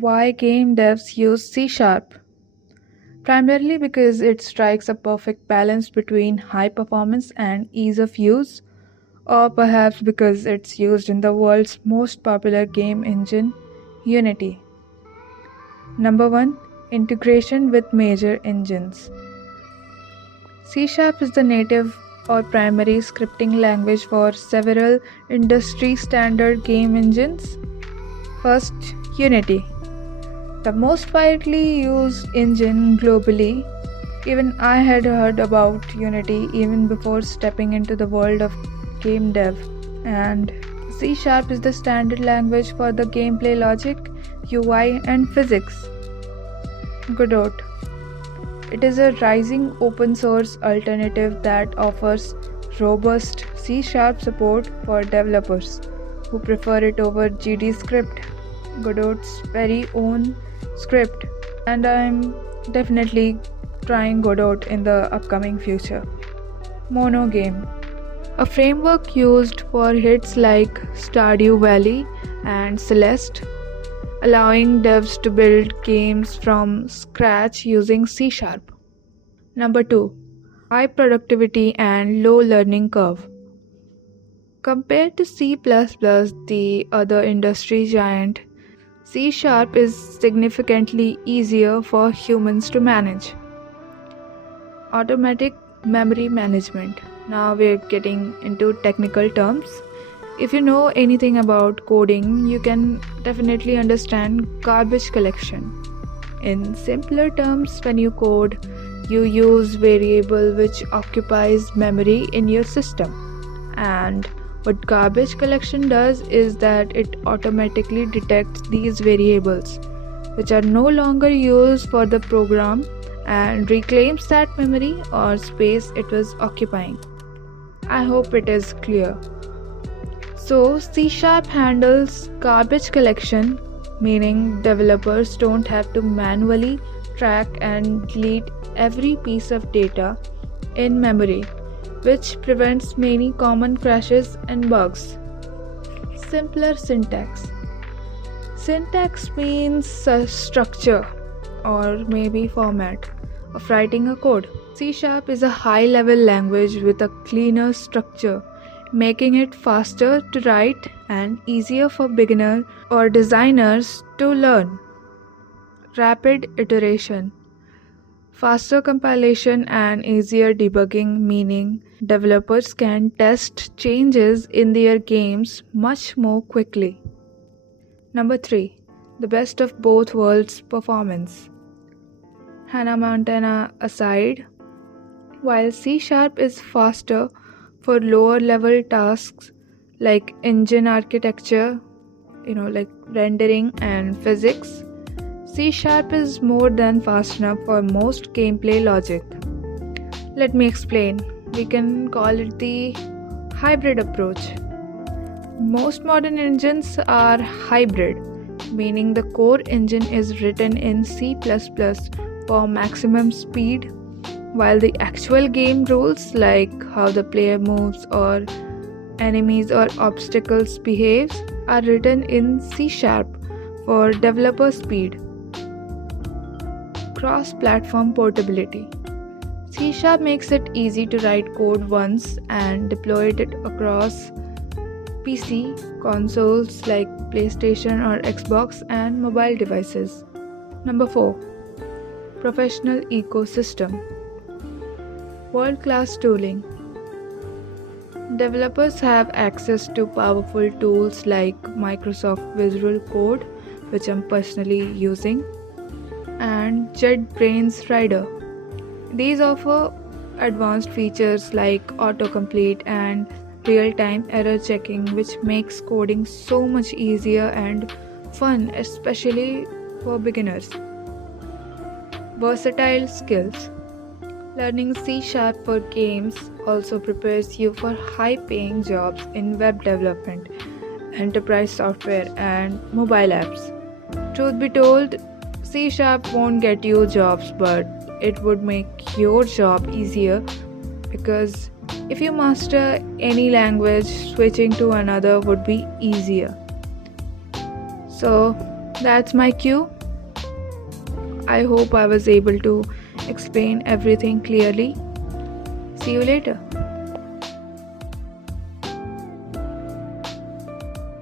Why game devs use C Sharp? Primarily because it strikes a perfect balance between high performance and ease of use, or perhaps because it's used in the world's most popular game engine, Unity. Number 1. Integration with major engines. C Sharp is the native or primary scripting language for several industry standard game engines. First, Unity, the most widely used engine globally. Even I had heard about Unity even before stepping into the world of game dev. And C Sharp is the standard language for the gameplay logic, UI, and physics. Godot. It is a rising open source alternative that offers robust C Sharp support for developers who prefer it over GD script, Godot's very own script, and I'm definitely trying Godot in the upcoming future. Monogame, a framework used for hits like Stardew Valley and Celeste, allowing devs to build games from scratch using C Sharp. Number 2. High productivity and low learning curve. Compared to C++, the other industry giant, C Sharp is significantly easier for humans to manage. Automatic memory management. Now we're getting into technical terms. If you know anything about coding, you can definitely understand garbage collection. In simpler terms, when you code, you use variable which occupies memory in your system. And what garbage collection does is that it automatically detects these variables, which are no longer used for the program, and reclaims that memory or space it was occupying. I hope it is clear. So, C Sharp handles garbage collection, meaning developers don't have to manually track and delete every piece of data in memory, which prevents many common crashes and bugs. Simpler syntax. Syntax means a structure or maybe format of writing a code. C Sharp is a high-level language with a cleaner structure, making it faster to write and easier for beginners or designers to learn. Rapid iteration. Faster compilation and easier debugging, meaning developers can test changes in their games much more quickly. Number 3. The best of both worlds performance. Hannah Montana aside, while C Sharp is faster for lower level tasks like engine architecture, like rendering and physics, C Sharp is more than fast enough for most gameplay logic. Let me explain. We can call it the hybrid approach. Most modern engines are hybrid, meaning the core engine is written in C++ for maximum speed, while the actual game rules like how the player moves or enemies or obstacles behaves are written in C Sharp for developer speed. Cross-platform portability. C Sharp makes it easy to write code once and deploy it across PC, consoles like PlayStation or Xbox, and mobile devices. Number 4. Professional ecosystem. World-class tooling. Developers have access to powerful tools like Microsoft Visual Code, which I'm personally using, and JetBrains Rider. These offer advanced features like autocomplete and real-time error checking, which makes coding so much easier and fun, especially for beginners. Versatile skills. Learning C Sharp for games also prepares you for high-paying jobs in web development, enterprise software, and mobile apps. Truth be told, C Sharp won't get you jobs, but it would make your job easier because if you master any language, switching to another would be easier. So, That's my cue. I hope I was able to explain everything clearly. See you later.